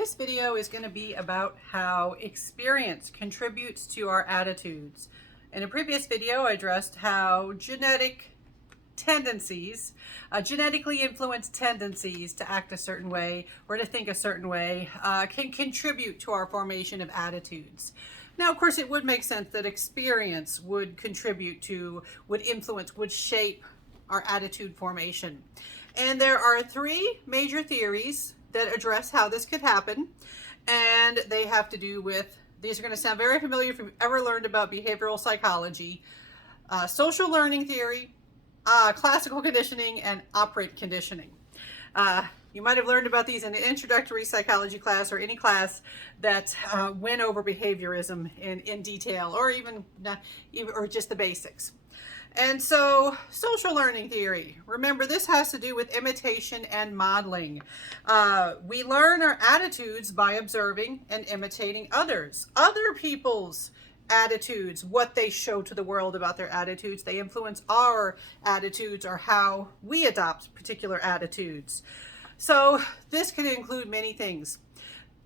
This video is going to be about how experience contributes to our attitudes. In a previous video, I addressed how genetic tendencies, genetically influenced tendencies to act a certain way or to think a certain way can contribute to our formation of attitudes. Now, of course, it would make sense that experience would contribute to, would influence, would shape our attitude formation. And there are three major theories that address how this could happen, and they have to do with, these are going to sound very familiar if you've ever learned about behavioral psychology, social learning theory, classical conditioning, and operant conditioning. You might have learned about these in an introductory psychology class or any class that went over behaviorism in detail, or even or just the basics. And so, social learning theory, remember, this has to do with imitation and modeling. We learn our attitudes by observing and imitating others. Other people's attitudes, what they show to the world about their attitudes, they influence our attitudes or how we adopt particular attitudes. So this can include many things.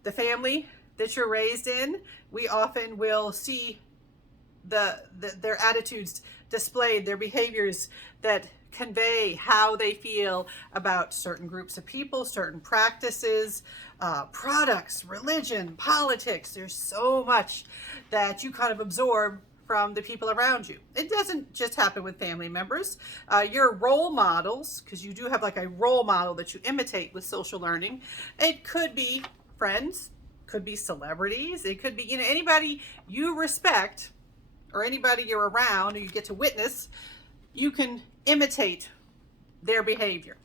The family that you're raised in, we often will see their attitudes displayed, their behaviors that convey how they feel about certain groups of people, certain practices, products, religion, politics. There's so much that you kind of absorb from the people around you. It doesn't just happen with family members. Your role models, because you do have like a role model that you imitate with social learning. It could be friends, could be celebrities, it could be anybody you respect or anybody you're around or you get to witness. You can imitate their behavior.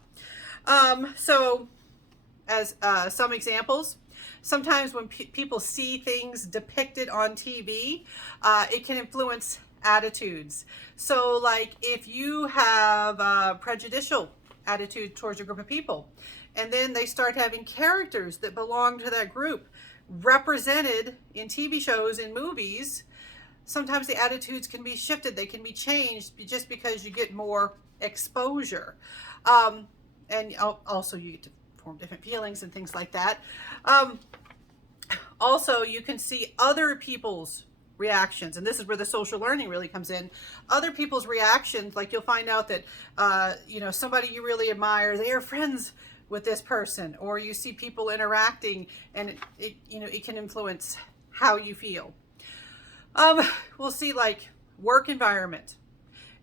So as some examples, sometimes when people see things depicted on TV, it can influence attitudes. So like if you have a prejudicial attitude towards a group of people, and then they start having characters that belong to that group represented in TV shows and movies, sometimes the attitudes can be shifted, they can be changed just because you get more exposure. And also you get to form different feelings and things like that. Also, you can see other people's reactions, and this is where the social learning really comes in. Other people's reactions, like you'll find out that, somebody you really admire, they are friends with this person, or you see people interacting and it can influence how you feel. We'll see like work environment.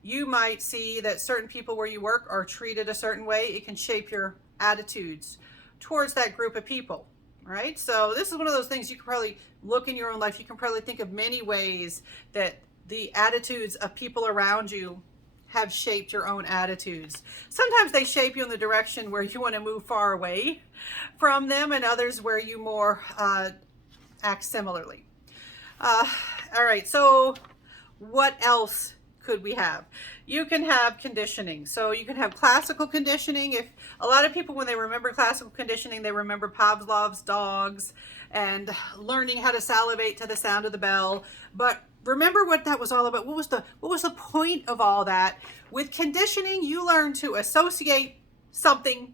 You might see that certain people where you work are treated a certain way. It can shape your attitudes towards that group of people, right? So this is one of those things you can probably look in your own life. You can probably think of many ways that the attitudes of people around you have shaped your own attitudes. Sometimes they shape you in the direction where you want to move far away from them, and others where you more act similarly. All right, so what else could we have? You can have conditioning. So you can have classical conditioning. If a lot of people, when they remember classical conditioning, they remember Pavlov's dogs and learning how to salivate to the sound of the bell. But remember what that was all about. What was the point of all that? With conditioning, you learn to associate something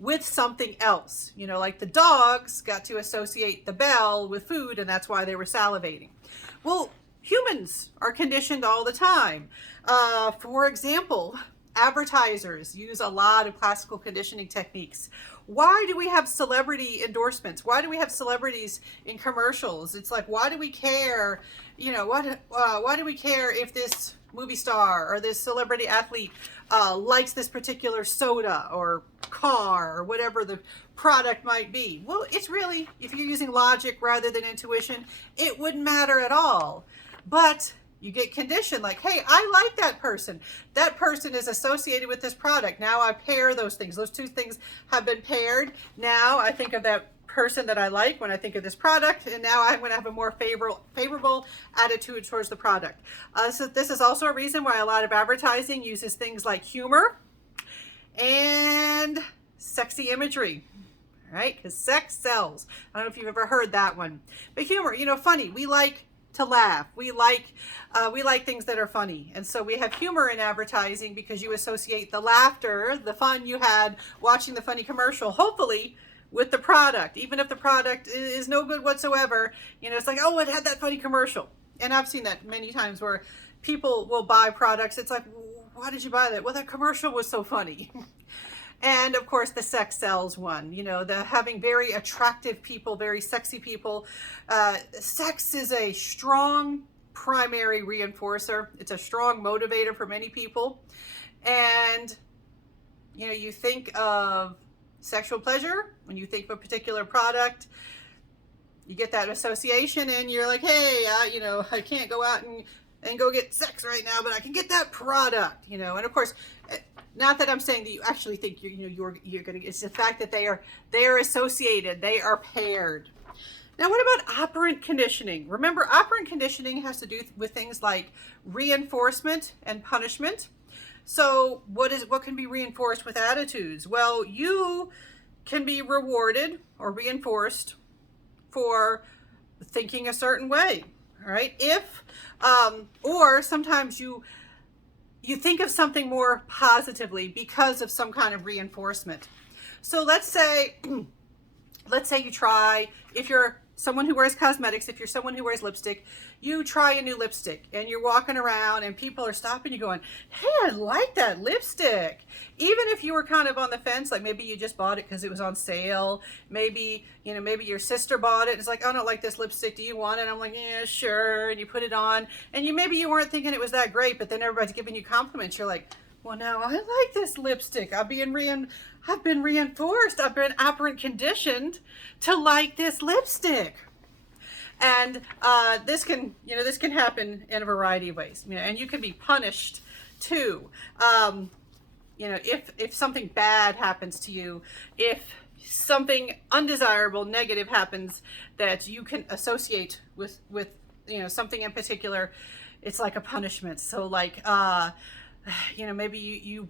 with something else. Like the dogs got to associate the bell with food, and that's why they were salivating. Well, humans are conditioned all the time. For example, advertisers use a lot of classical conditioning techniques. Why do we have celebrity endorsements? Why do we have celebrities in commercials? It's like, why do we care? Why do we care if this movie star or this celebrity athlete likes this particular soda or car or whatever the product might be? Well, it's really, if you're using logic rather than intuition, it wouldn't matter at all. But you get conditioned like, hey, I like that person. That person is associated with this product. Now I pair those things. Those two things have been paired. Now I think of that person that I like when I think of this product, and now I'm going to have a more favorable attitude towards the product. So this is also a reason why a lot of advertising uses things like humor and sexy imagery, right? Because sex sells. I don't know if you've ever heard that one, but humor, funny. We like to laugh. We like things that are funny, and so we have humor in advertising because you associate the laughter, the fun you had watching the funny commercial, hopefully with the product, even if the product is no good whatsoever. You know, it's like, oh, it had that funny commercial. And I've seen that many times where people will buy products. It's like, why did you buy that? Well, that commercial was so funny. And of course, the sex sells one. You know, the having very attractive people, very sexy people. Sex is a strong primary reinforcer. It's a strong motivator for many people. And, you know, you think of sexual pleasure when you think of a particular product. You get that association, and you're like, hey, you know, I can't go out and go get sex right now, but I can get that product, you know. And of course, not that I'm saying that you actually think you're gonna. It's the fact that they are associated, they are paired. Now, what about operant conditioning? Remember, operant conditioning has to do with things like reinforcement and punishment. So, what can be reinforced with attitudes? Well, you can be rewarded or reinforced for thinking a certain way. All right, or sometimes you think of something more positively because of some kind of reinforcement. So let's say you try, if you're someone who wears cosmetics, if you're someone who wears lipstick, you try a new lipstick and you're walking around and people are stopping you going, hey, I like that lipstick. Even if you were kind of on the fence, like maybe you just bought it because it was on sale. Maybe, you know, maybe your sister bought it. It's like, I don't like this lipstick. Do you want it? And I'm like, yeah, sure. And you put it on, and maybe you weren't thinking it was that great, but then everybody's giving you compliments. You're like, well, now I like this lipstick. I've been reinforced. I've been operant conditioned to like this lipstick. And this can happen in a variety of ways. You know, and you can be punished too. You know, if something bad happens to you, if something undesirable, negative happens that you can associate with you know, something in particular, it's like a punishment. So like, you know, maybe you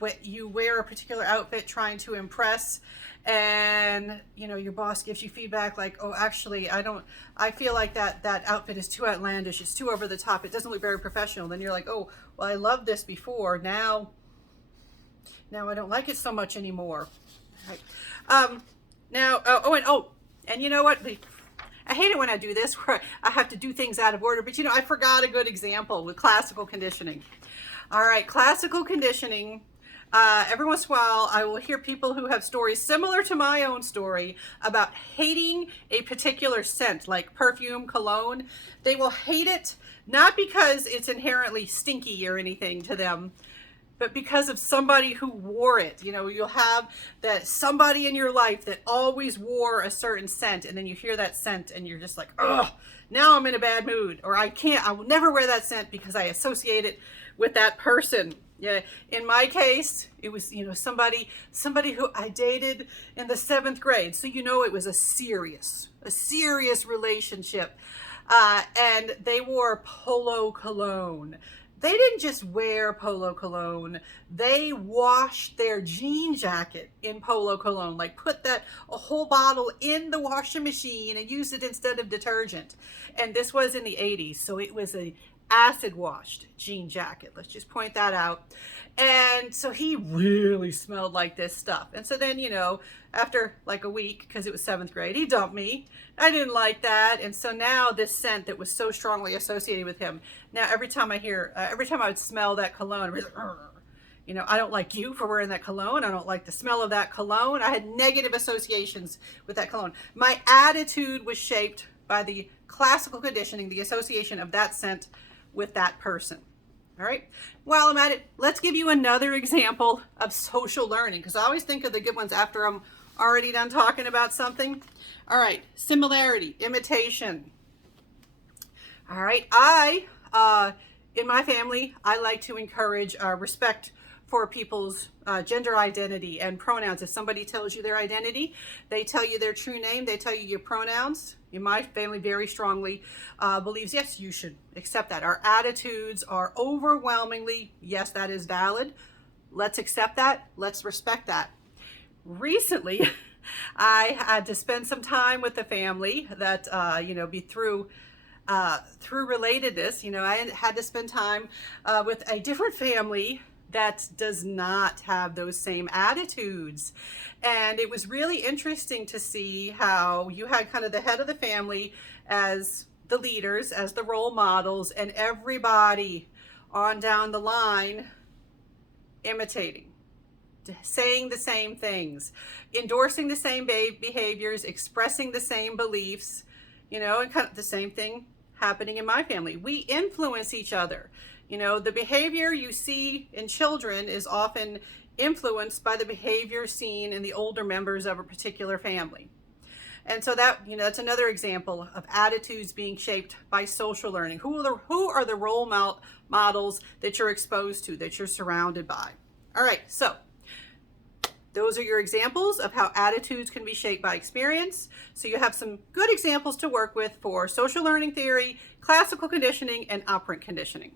wear a particular outfit trying to impress, and you know, your boss gives you feedback like, oh, actually, I feel like that outfit is too outlandish, it's too over the top, it doesn't look very professional. Then you're like, oh, well, I loved this before, now I don't like it so much anymore. Right. And you know what? I hate it when I do this, where I have to do things out of order, but you know, I forgot a good example with classical conditioning. All right, classical conditioning. Every once in a while, I will hear people who have stories similar to my own story about hating a particular scent, like perfume, cologne. They will hate it, not because it's inherently stinky or anything to them, but because of somebody who wore it. You know, you'll have that somebody in your life that always wore a certain scent, and then you hear that scent and you're just like, ugh, now I'm in a bad mood, or I will never wear that scent because I associate it with that person. Yeah, in my case, it was, you know, somebody who I dated in the 7th grade. So, you know, it was a serious relationship. And they wore Polo cologne. They didn't just wear Polo cologne. They washed their jean jacket in Polo cologne, like put a whole bottle in the washing machine and used it instead of detergent. And this was in the 80s. So it was a acid washed jean jacket. Let's just point that out. And so he really smelled like this stuff. And so then, you know, after like a week, because it was 7th grade, he dumped me. I didn't like that. And so now this scent that was so strongly associated with him, now every time I would smell that cologne, I'd be like, you know, I don't like you for wearing that cologne. I don't like the smell of that cologne. I had negative associations with that cologne. My attitude was shaped by the classical conditioning, the association of that scent with that person. All right. While I'm at it, let's give you another example of social learning, because I always think of the good ones after I'm already done talking about something. All right. Similarity, imitation. All right. In my family, I like to encourage respect for people's gender identity and pronouns. If somebody tells you their identity, they tell you their true name, they tell you your pronouns. In my family, very strongly believes, yes, you should accept that. Our attitudes are overwhelmingly, yes, that is valid. Let's accept that. Let's respect that. Recently, I had to spend some time with the family that, you know, through relatedness, you know, I had to spend time with a different family that does not have those same attitudes. And it was really interesting to see how you had kind of the head of the family as the leaders, as the role models, and everybody on down the line imitating, saying the same things, endorsing the same behaviors, expressing the same beliefs, you know, and kind of the same thing happening in my family. We influence each other. You know, the behavior you see in children is often influenced by the behavior seen in the older members of a particular family. And so that, you know, that's another example of attitudes being shaped by social learning. Who are the role models that you're exposed to, that you're surrounded by? All right, so those are your examples of how attitudes can be shaped by experience. So you have some good examples to work with for social learning theory, classical conditioning, and operant conditioning.